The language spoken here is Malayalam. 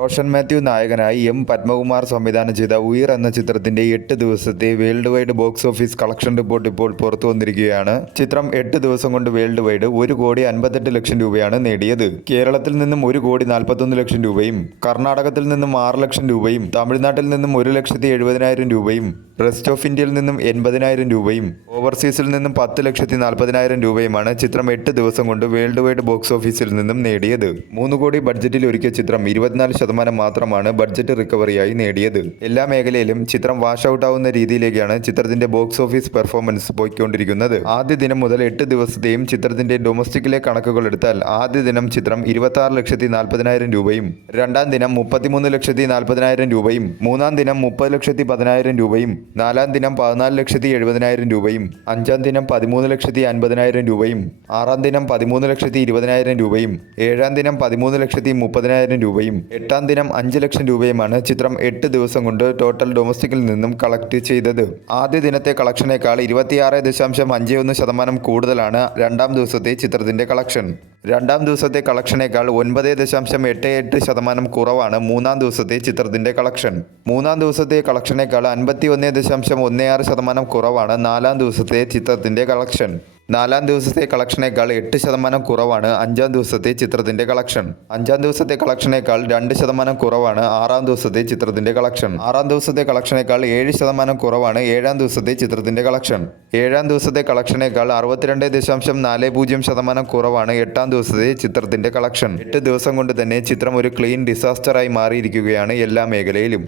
റോഷൻ മാത്യു നായകനായി എം പത്മകുമാർ സംവിധാനം ചെയ്ത ഉയിർ എന്ന ചിത്രത്തിന്റെ 8 ദിവസത്തെ world wide box office collection report ഇപ്പോൾ പുറത്തു വന്നിരിക്കുകയാണ്. ചിത്രം 8 ദിവസം കൊണ്ട് വേൾഡ് വൈഡ് 1,58,00,000 രൂപയാണ് നേടിയത്. കേരളത്തിൽ നിന്നും 1,41,00,000 രൂപയും, കർണാടകത്തിൽ നിന്നും 6 ലക്ഷം രൂപയും, തമിഴ്നാട്ടിൽ നിന്നും 1,70,70,000 രൂപയും, റെസ്റ്റ് ഓഫ് ഇന്ത്യയിൽ നിന്നും 80,000 രൂപയും, ഓവർസീസിൽ നിന്നും 10,40,40,000 രൂപയുമാണ് ചിത്രം 8 ദിവസം കൊണ്ട് വേൾഡ് വൈഡ് ബോക്സ് ഓഫീസിൽ നിന്നും നേടിയത്. 3 കോടി ബഡ്ജറ്റിൽ ഒരുക്കിയ ചിത്രം 24% മാത്രമാണ് ബഡ്ജറ്റ് റിക്കവറിയായി നേടിയത്. എല്ലാ മേഖലയിലും ചിത്രം വാഷ് ഔട്ട് ആവുന്ന രീതിയിലേക്കാണ് ചിത്രത്തിന്റെ ബോക്സ് ഓഫീസ് പെർഫോമൻസ് പോയിക്കൊണ്ടിരിക്കുന്നത്. ആദ്യ ദിനം മുതൽ 8 ദിവസത്തെയും ചിത്രത്തിന്റെ ഡൊമസ്റ്റിക്കിലെ കണക്കുകൾ എടുത്താൽ ആദ്യ ദിനം ചിത്രം 26,40,40,000 രൂപയും, രണ്ടാം ദിനം 33,40,000 രൂപയും, മൂന്നാം ദിനം 30,10,000 രൂപയും, നാലാം ദിനം 14,70,000 രൂപയും, അഞ്ചാം ദിനം 13,50,000 രൂപയും, ആറാം ദിനം 13,20,000 രൂപയും, ഏഴാം ദിനം 13,30,000 രൂപയും, എട്ടാം ദിനം 5 ലക്ഷം രൂപയുമാണ് ചിത്രം 8 ദിവസം കൊണ്ട് ടോട്ടൽ ഡൊമസ്റ്റിക്കിൽ നിന്നും കളക്ട് ചെയ്തത്. ആദ്യ ദിനത്തെ കളക്ഷനേക്കാൾ 26.51% കൂടുതലാണ് രണ്ടാം ദിവസത്തെ ചിത്രത്തിന്റെ കളക്ഷൻ. രണ്ടാം ദിവസത്തെ കളക്ഷനേക്കാൾ 9.88% കുറവാണ് മൂന്നാം ദിവസത്തെ ചിത്രത്തിന്റെ കളക്ഷൻ. മൂന്നാം ദിവസത്തെ കളക്ഷനേക്കാൾ 51.16% കുറവാണ് നാലാം ദിവസത്തെ ചിത്രത്തിന്റെ കളക്ഷൻ. നാലാം ദിവസത്തെ കളക്ഷനേക്കാൾ 8% കുറവാണ് അഞ്ചാം ദിവസത്തെ ചിത്രത്തിന്റെ കളക്ഷൻ. അഞ്ചാം ദിവസത്തെ കളക്ഷനേക്കാൾ 2% കുറവാണ് ആറാം ദിവസത്തെ ചിത്രത്തിന്റെ കളക്ഷൻ. ആറാം ദിവസത്തെ കളക്ഷനേക്കാൾ 7% കുറവാണ് ഏഴാം ദിവസത്തെ ചിത്രത്തിന്റെ കളക്ഷൻ. ഏഴാം ദിവസത്തെ കളക്ഷനേക്കാൾ 62.40% കുറവാണ് എട്ടാം ദിവസത്തെ ചിത്രത്തിന്റെ കളക്ഷൻ. 8 ദിവസം കൊണ്ട് തന്നെ ചിത്രം ഒരു ക്ലീൻ ഡിസാസ്റ്ററായി മാറിയിരിക്കുകയാണ് എല്ലാ മേഖലയിലും.